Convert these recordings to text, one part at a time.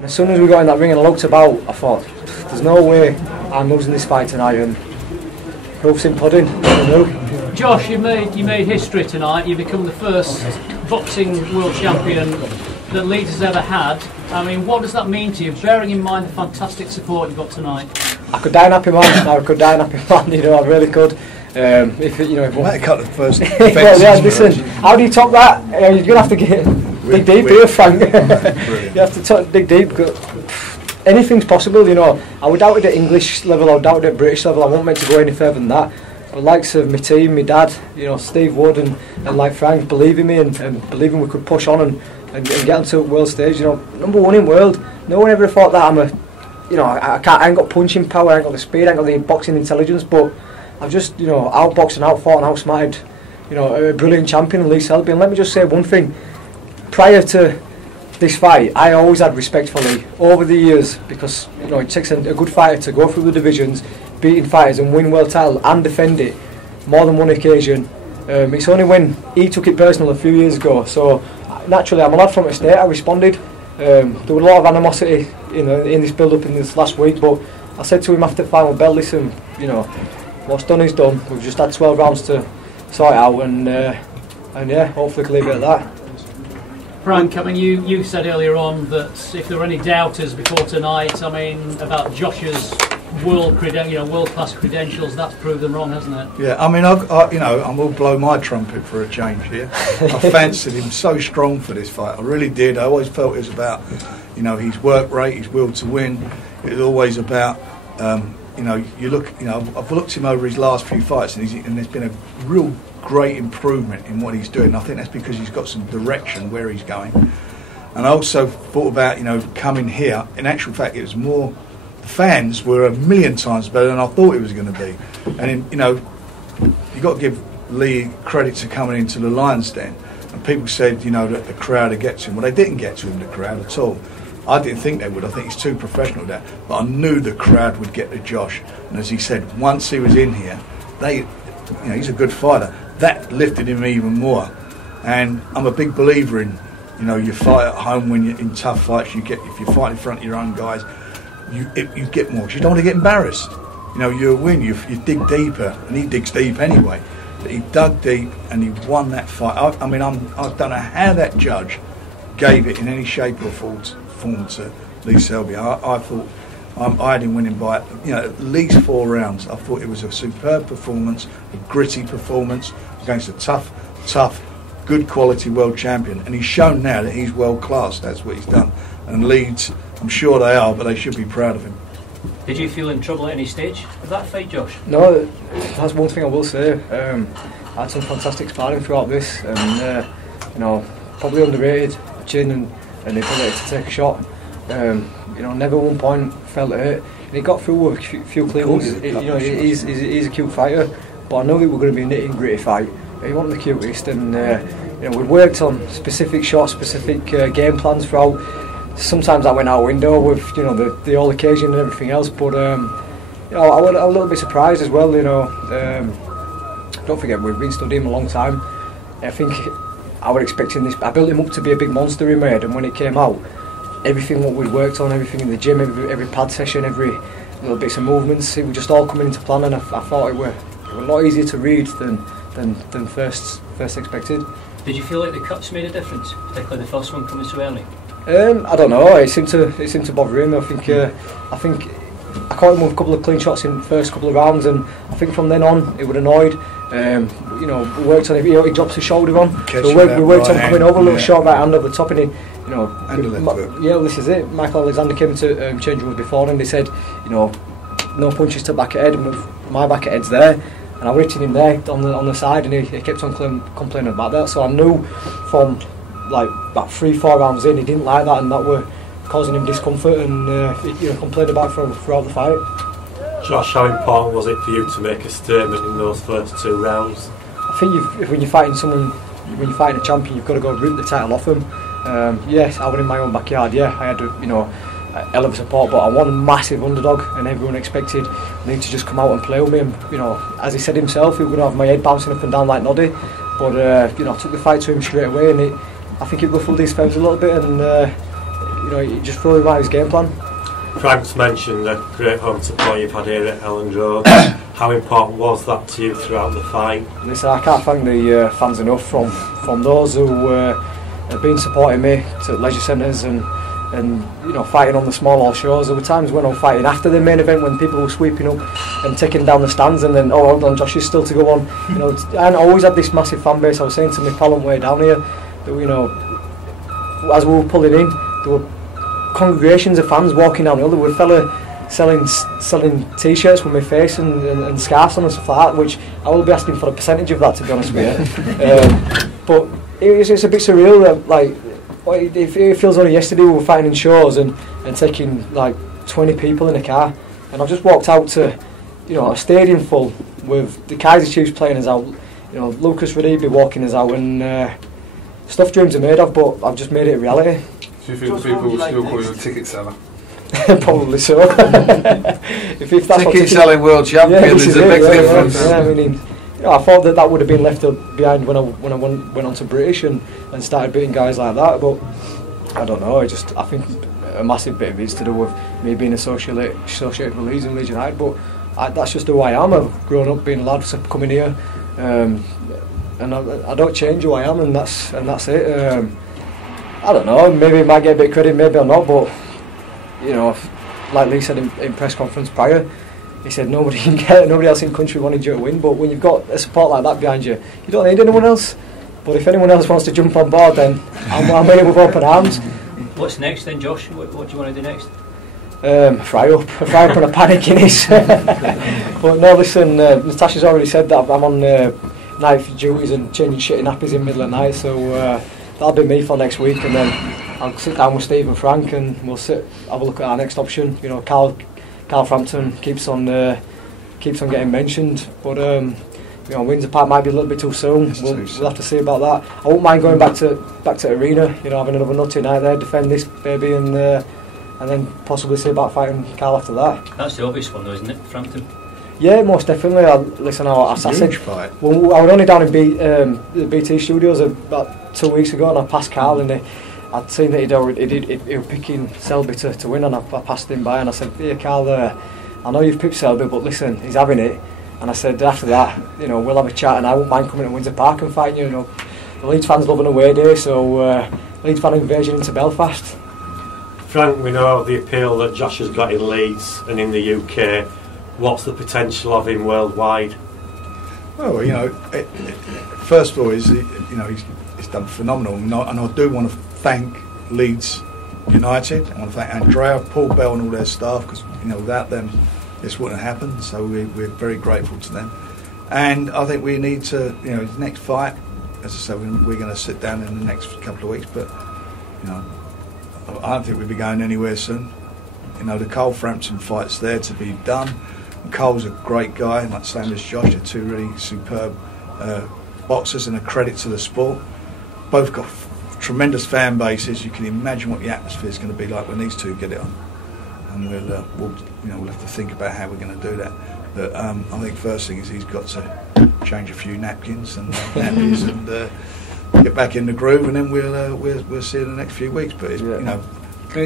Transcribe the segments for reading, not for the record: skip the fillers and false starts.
And as soon as we got in that ring and I looked about, I thought, there's no way I'm losing this fight tonight, and proof's in pudding. Josh, you made history tonight. You become the first boxing world champion that Leeds has ever had. I mean, what does that mean to you, bearing in mind the fantastic support you got tonight? I could die an happy man. I could die an happy man. You know, I really could. If might cut the first. Well, yeah, listen. How do you top that? You're gonna have to dig deep here, Frank. You have to dig deep. Anything's possible, you know. I would doubt it at English level. I would doubt it at British level. I wasn't meant to go any further than that. The likes of my team, my dad, you know, Steve Wood and like Frank, believing me and believing we could push on and get onto world stage. You know, #1 in world. No one ever thought that I'm a, you know, I ain't got punching power, I ain't got the speed, I ain't got the boxing intelligence, but I've just, you know, outboxed and outfought and outsmarted, you know, a brilliant champion, Lee Selby. And let me just say one thing. Prior to this fight, I always had respect for Lee over the years, because, you know, it takes a good fighter to go through the divisions, beating fighters and win world title and defend it more than one occasion. It's only when he took it personal a few years ago. So naturally, I'm a lad from the state. I responded. There was a lot of animosity in this build-up in this last week, but I said to him after the final bell, listen, you know, what's done is done. We've just had 12 rounds to sort it out, and yeah, hopefully we can leave it at that. Frank, I mean, you said earlier on that if there were any doubters before tonight, I mean, about Josh's world-class credentials, that's proved them wrong, hasn't it? Yeah, I mean, I will blow my trumpet for a change here. I fancied him so strong for this fight. I really did. I always felt it was about, you know, his work rate, his will to win. It was always about, you know, I've looked him over his last few fights, and there's been a real great improvement in what he's doing. I think that's because he's got some direction where he's going. And I also thought about, you know, coming here. In actual fact, it was more, the fans were a million times better than I thought it was going to be. And you know, you got to give Lee credit to coming into the Lions Den. And people said, you know, that the crowd would get to him. Well, they didn't get to him, the crowd, at all. I didn't think they would. I think he's too professional there. But I knew the crowd would get to Josh. And as he said, once he was in here, you know, he's a good fighter. That lifted him even more. And I'm a big believer in, you know, you fight at home when you're in tough fights. If you fight in front of your own guys, you get more. 'Cause you don't want to get embarrassed. You know, you win. You dig deeper, and he digs deep anyway. But he dug deep and he won that fight. I mean, I don't know how that judge gave it in any shape or form to Lee Selby. I thought I had him winning by, you know, at least 4 rounds. I thought it was a superb performance, a gritty performance against a tough, good quality world champion. And he's shown now that he's world class. That's what he's done. And Leeds, I'm sure they are, but they should be proud of him. Did you feel in trouble at any stage of that fight, Josh? No, that's one thing I will say. I had some fantastic sparring throughout this, and you know, probably underrated chin and the ability to take a shot. You know, never at one point felt hurt. And he got through with a few clean ones. You know, he's a cute fighter, but I know that we're going to be a nitty gritty fight. He wasn't the cutest, and you know, we'd worked on specific shots, specific game plans throughout. Sometimes that went out the window with, you know, the all occasion and everything else. But you know, I was a little bit surprised as well. You know, don't forget we've been studying him a long time. I think I was expecting this. I built him up to be a big monster in my head, and when it came out, everything what we'd worked on, everything in the gym, every pad session, every little bits of movements, it was just all coming into plan, and I thought it were a lot easier to read than first expected. Did you feel like the cuts made a difference, particularly the first one coming so early? I don't know. It seemed to bother him. I think I caught him with a couple of clean shots in the first couple of rounds, and I think from then on it was annoyed. You know, we worked on it. He drops his shoulder on. So we worked on coming over a little short right hand over the top, and he, you know, yeah, this is it. Michael Alexander came into change rooms before, and they said, you know, no punches to back of head, and my back of head's there, and I was hitting him there on the side, and he kept on complaining about that. So I knew from like about 3-4 rounds in, he didn't like that, and that were causing him discomfort, and you know, complained about it throughout the fight. Josh, how important was it for you to make a statement in those first 2 rounds? I think when you're fighting someone, when you're fighting a champion, you've got to go rip the title off them. Yes, I was in my own backyard. Yeah, I had, you know, a hell of support, but I won a massive underdog, and everyone expected me to just come out and play with me. And you know, as he said himself, he was going to have my head bouncing up and down like Noddy. But you know, I took the fight to him straight away, and I think it ruffled his feathers a little bit, and you he just threw him out his game plan. Frank's mentioned the great home support you've had here at Elland Road. How important was that to you throughout the fight? Listen, I can't thank the fans enough, from those who have been supporting me to leisure centres and fighting on the small hall shows. There were times when I'm fighting after the main event when people were sweeping up and taking down the stands, and then, oh, hold on, Josh is still to go on. I always had this massive fan base. I was saying to my pal on the way down here that, as we were pulling in, there were congregations of fans walking down the hill. There were a fella selling t-shirts with my face and scarves on and stuff like that, which I will be asking for a percentage of that, to be honest with you. But it's a bit surreal that, it feels only yesterday we were fighting in shows and taking 20 people in a car, and I've just walked out to a stadium full with the Kaiser Chiefs playing us out, Lucas Radibi walking us out, and stuff dreams are made of, but I've just made it a reality. Do you think people will still call you a ticket seller? Probably so. if that's ticket selling world champion, there's a big difference. I thought that would have been left behind when I went on to British and started beating guys like that, but I don't know. I think a massive bit of it's to do with me being associated with Leeds and Leeds United, but that's just who I am. I've grown up being a lad coming here, and I don't change who I am, and that's it. I don't know. Maybe I might get a bit of credit, maybe or not, but like Lee said in press conference prior, he said nobody else in the country wanted you to win, but when you've got a support like that behind you, you don't need anyone else. But if anyone else wants to jump on board, then I'm here with open arms. What's next then, Josh? What do you want to do next? Fry up on a panic Guinness. But no, listen, Natasha's already said that I'm on night duties and changing shit in nappies in the middle of the night, so that'll be me for next week, and then I'll sit down with Steve and Frank and we'll have a look at our next option. Carl Frampton keeps on getting mentioned, but Windsor Park might be a little bit too soon. We'll have to see about that. I won't mind going back to Arena, having another nutty night there, defend this baby, and then possibly see about fighting Carl after that. That's the obvious one though, isn't it, Frampton? Yeah, most definitely. I said, fight. Well, I was only down in the BT studios about 2 weeks ago, and I passed Carl, and I'd seen that he was picking Selby to win, and I passed him by, and I said, "Here, Carl, I know you've picked Selby, but listen, he's having it." And I said, after that, we'll have a chat, and I won't mind coming to Windsor Park and fighting you. The Leeds fans love an away day, so Leeds fan invasion into Belfast. Frank, we know the appeal that Josh has got in Leeds and in the UK. What's the potential of him worldwide? Well, first of all, he's done phenomenal, and I do want to thank Leeds United. I want to thank Andrea, Paul Bell, and all their staff, because without them, this wouldn't have happened. So we're very grateful to them. And I think we need to, his next fight, as I said, we're going to sit down in the next couple of weeks. But I don't think we'll be going anywhere soon. The Carl Frampton fight's there to be done. And Carl's a great guy, like same as Josh. They're two really superb boxers and a credit to the sport. Both got tremendous fan bases. You can imagine what the atmosphere is going to be like when these two get it on, and we'll have to think about how we're going to do that. But I think first thing is he's got to change a few napkins and nappies and get back in the groove, and then we'll see in the next few weeks. But it's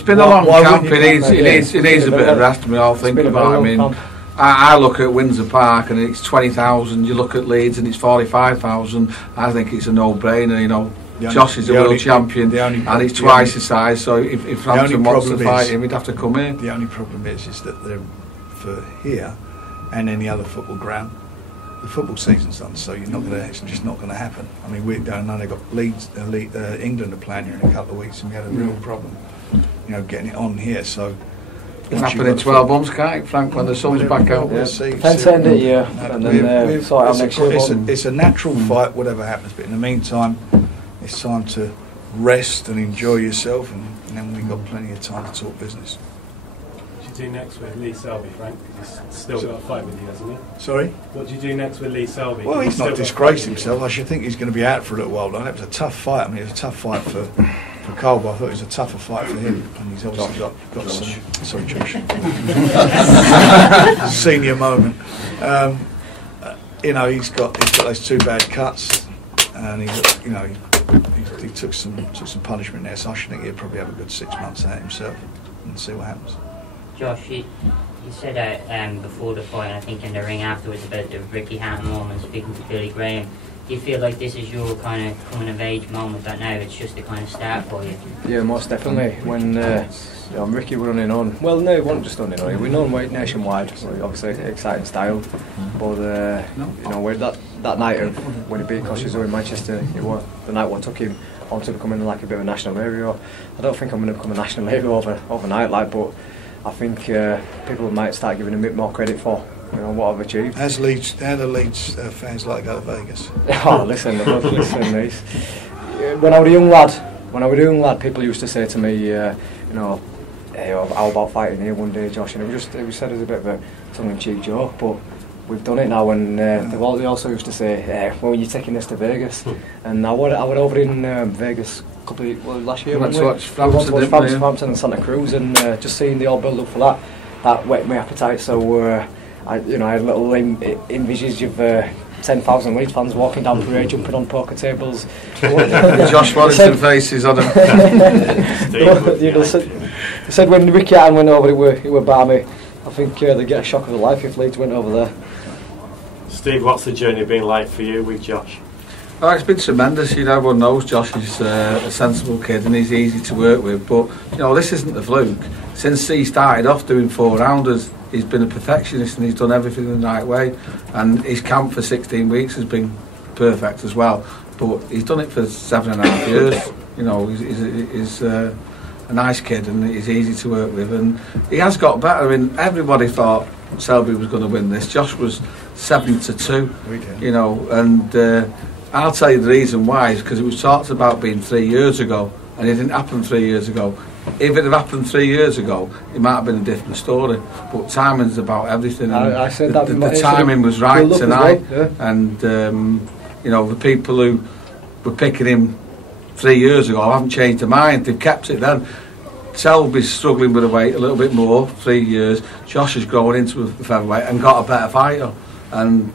been a long camp. It needs a bit of rest. We all think about it. I look at Windsor Park and it's 20,000. You look at Leeds and it's 45,000. I think it's a no-brainer. Josh is a world champion and he's twice the size, so if Frampton wants to fight him, he'd have to come in. The only problem is that they're for here and any other football ground, the football season's done, so it's just not going to happen. I mean, we don't know, they've got Leeds, England are playing here in a couple of weeks, and we had a real problem, getting it on here. So it's happening in 12 months, can't it, Frank, when the sun's back out? We'll see. Depends end of the year, and then sort out next year. It's a natural fight, whatever happens, but in the meantime, it's time to rest and enjoy yourself, and then we've got plenty of time to talk business. What do you do next with Lee Selby, Frank? Because he's still got a fight with you, hasn't he? Sorry? What do you do next with Lee Selby? Well, he's not disgraced himself. I should think he's going to be out for a little while. It was a tough fight. I mean, it was a tough fight for Cole, but I thought it was a tougher fight for him. And he's obviously got some... Sorry, Josh. Senior moment. He's got those two bad cuts, and he's he took some punishment there, so I should think he'll probably have a good 6 months out himself and see what happens. Josh, you said before the fight, and I think in the ring afterwards, about the Ricky Hatton moment, speaking to Billy Graham. Do you feel like this is your kind of coming of age moment, that now it's just the kind of start for you? Yeah, most definitely. When Ricky were running on, well, no, he wasn't just running on, he was known nationwide, obviously exciting style, but with that night of when he beat Kosciuszko in Manchester, it was the night what took him on to becoming like a bit of a national hero. I don't think I'm going to become a national hero overnight, but I think people might start giving him a bit more credit for what I've achieved. How do Leeds fans like to go to Vegas? Oh, listen, Reece. When I was a young lad, people used to say to me, hey, how about fighting here one day, Josh? And it was said as a bit of a tongue-in-cheek joke, but we've done it now. And they also used to say, when you're taking this to Vegas, and I was over in Vegas last year. We went to watch Frampton and Santa Cruz, and just seeing the all build up for that whet my appetite. So. I had a little envisage of 10,000 Leeds fans walking down parade, jumping on poker tables. Josh Warrington faces on them. They said when Ricky Hatton went over, it were balmy. I think they'd get a shock of their life if Leeds went over there. Steve, what's the journey been like for you with Josh? Oh, it's been tremendous. Everyone knows Josh is a sensible kid and he's easy to work with. But this isn't a fluke. Since he started off doing 4-rounders, he's been a perfectionist and he's done everything in the right way. And his camp for 16 weeks has been perfect as well. But he's done it for 7.5 years. He's a nice kid and he's easy to work with. And he has got better. Everybody thought Selby was going to win this. Josh was 7-2. And I'll tell you the reason why is because it was talked about being 3 years ago, and it didn't happen 3 years ago. If it had happened 3 years ago, it might have been a different story. But timing's about everything. I said that the timing was right tonight, well, yeah. And the people who were picking him 3 years ago haven't changed their mind. They've kept it then. Selby's struggling with the weight a little bit more. 3 years. Josh has grown into a featherweight and got a better fighter. And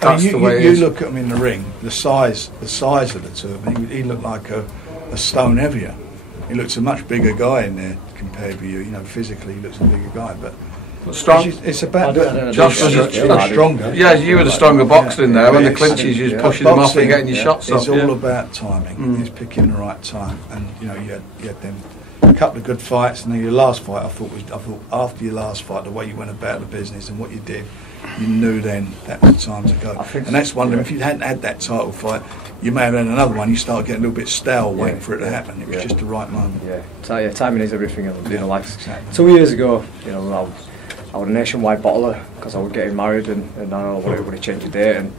that's the way it is. You look at him in the ring, the size of the two of them. He looked like a stone heavier. He looks a much bigger guy in there compared with you. Physically he looks a bigger guy, but strong. It's about Josh was stronger. Yeah, you were the stronger boxer in there. When the clinches, you was pushing them off and getting your shots off. It's all about timing. It's picking the right time, and you had them a couple of good fights, and then your last fight, I thought after your last fight, the way you went about the business and what you did, you knew then that was the time to go. And that's one of them. If you hadn't had that title fight, you may have had another one. You start getting a little bit stale waiting for it to happen. It was just the right moment. Yeah, timing is everything. Exactly. 2 years ago, I was a nationwide bottler because I was getting married, and I don't know what it changed the date, and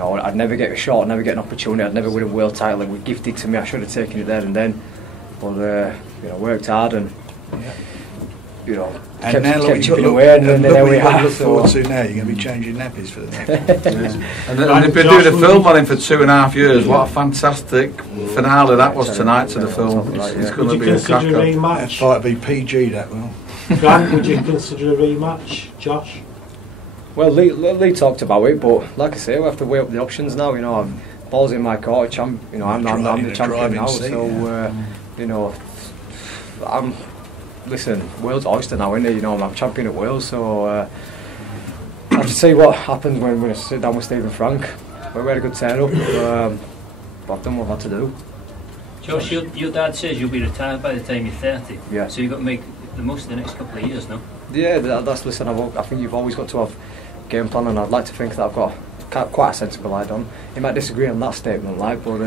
I'd never get a shot, I'd never get an opportunity, I'd never win a world title. It was gifted to me. I should have taken it there and then, but worked hard and. And kept chipping away, and then there we are. Look forward to now. You're going to be changing nappies for the next. And they've been doing a film on him for 2.5 years. What a fantastic finale that was tonight to the film. It's going to be a cracker. That fight will be PG. That will. Frank, would you consider a rematch, Josh? Well, Lee talked about it, but like I say, we have to weigh up the options now. Ball's in my court. I'm the champion now, so Listen, Wales oyster now, isn't it? I'm champion at Wales, so I have to see what happens when I sit down with Stephen Frank. We had a good turn-up, but I've done what I've had to do. Josh, your dad says you'll be retired by the time you're 30. Yeah. So you've got to make the most of the next couple of years, no? Yeah, listen, I think you've always got to have a game plan, and I'd like to think that I've got quite a sensible eye on. You might disagree on that statement, but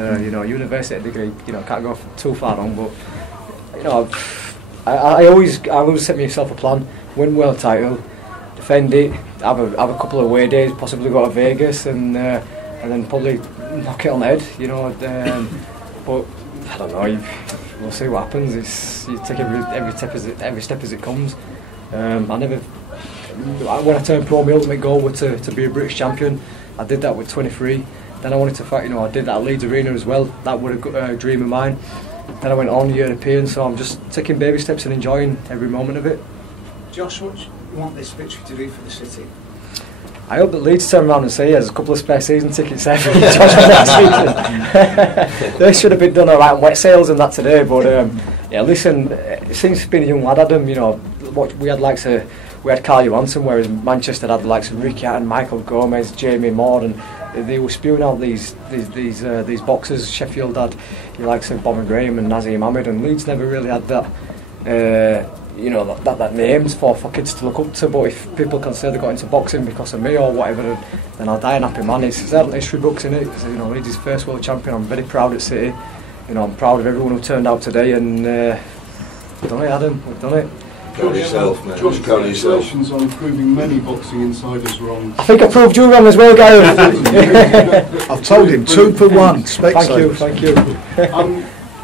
university degree, can't go too far on, but I always set myself a plan: win world title, defend it, have a couple of away days, possibly go to Vegas, and then probably knock it on the head, But I don't know. We'll see what happens. You take every step as it comes. When I turned pro, my ultimate goal was to be a British champion. I did that with 23. Then I wanted to fight. I did that at Leeds Arena as well. That was a dream of mine. Then I went on European, so I'm just taking baby steps and enjoying every moment of it. Josh, what do you want this victory to do for the city? I hope that Leeds turn around and say there's a couple of spare season tickets there for Josh for next season. They should have been done alright on wet sails and that today, but yeah, listen, it seems to have been a young lad, Adam. You know, what we had we had Carl Johansson, whereas Manchester had the likes of Ricky Hatton, Michael Gomez, Jamie Maud, and they were spewing out these boxers. Sheffield had the likes of Bomber Graham and Nazim Ahmed, and Leeds never really had that. You know, that names for kids to look up to. But if people can say they got into boxing because of me or whatever, then I'll die an happy man. It's certainly history books in it. Because, you know, Leeds is first world champion. I'm very proud at City. You know, I'm proud of everyone who turned out today, and we've done it, Adam. We've done it. Proud of yourself, man. Josh, congratulations on proving many boxing insiders wrong. I think I proved you wrong as well, guys. I've told him 2 for 1. Thank you.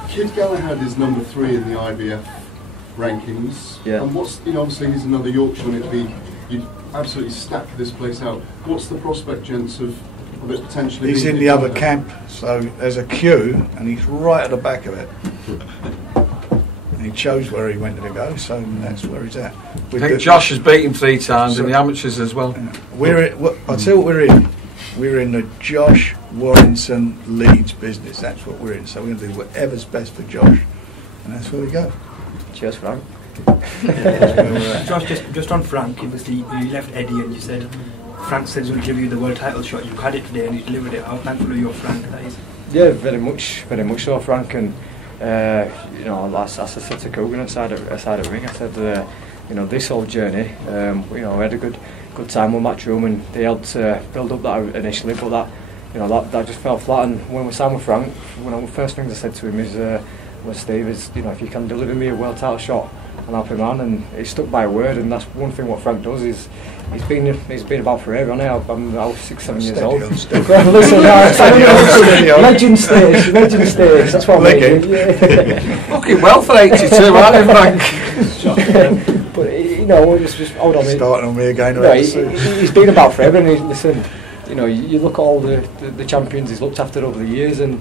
Kid Galahad is number 3 in the IBF rankings. Yeah. And what's, you know, obviously he's another Yorkshireman. You'd absolutely stack this place out. What's the prospect, gents, of it potentially? He's in the other camp, so there's a queue, and he's right at the back of it. And he chose where he wanted to go, so that's where he's at. I think Josh has beat him 3 times in the amateurs as well. I'll tell you what we're in. We're in the Josh Warrington Leeds business. That's what we're in. So we're going to do whatever's best for Josh, and that's where we go. Cheers, Frank. Josh, just on Frank, obviously you left Eddie and you said Frank said he'll give you the world title shot. You had it today and you delivered it. How thankful are you for Frank that is? Yeah, very much so, Frank. And you know, as I said to Coogan aside of ring, I said, you know, this whole journey, you know, we had a good time with Matchroom, and they helped build up that initially, but that, you know, that just fell flat. And when we signed with Frank, one of the first things I said to him was Steve, you know, if you can deliver me a world title shot, I'll help him on. And he stuck by word, and that's one thing what Frank does is he's been about forever. I was 6-7 years old. Listen, legend stage. That's what I mean. Yeah. Looking well for 82, aren't you, Frank? But you know, just hold on. Starting on me again. No, he's been about forever, and listen, you know, you look at all the champions he's looked after over the years, and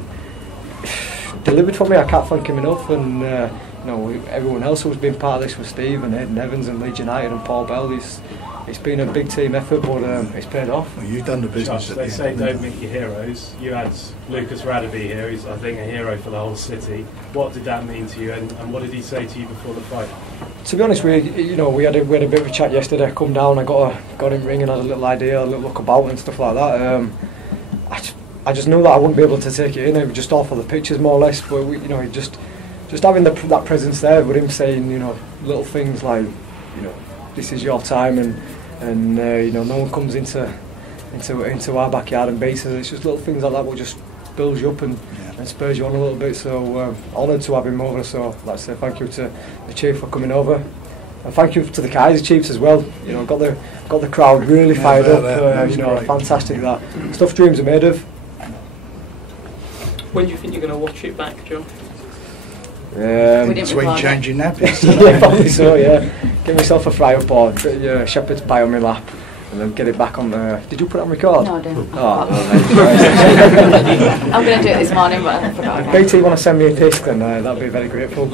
delivered for me. I can't thank him enough. And you know, everyone else who's been part of this with Steve and Aidan Evans and Leeds United and Paul Bell. It's been a big team effort, but it's paid off. Well, you've done the business. Josh, they say don't make your heroes. You had Lucas Radaby here. He's, I think, a hero for the whole city. What did that mean to you, and what did he say to you before the fight? To be honest, we had a bit of a chat yesterday. I come down, I got him ring and had a little idea, a little look about and stuff like that. I just knew that I wouldn't be able to take it in. It was just all for the pictures, more or less. But you know, just having that presence there with him saying, you know, little things like, you know, this is your time, and you know, no one comes into our backyard and beats us. It's just little things like that will just build you up and spurs you on a little bit. So honoured to have him over. So like I say, thank you to the chief for coming over, and thank you to the Kaiser Chiefs as well. You know, got the crowd really fired up. You know, great. Fantastic that stuff dreams are made of. When do you think you're going to watch it back, Joe? Between changing nappies. Yeah, probably so. Yeah, give myself a fry up or shepherd's pie on my lap, and then get it back on the. Did you put it on record? No, I didn't. Oh, I'm going to do it this morning, but I forgot. If BT want to send me a disc, then that'd be very grateful.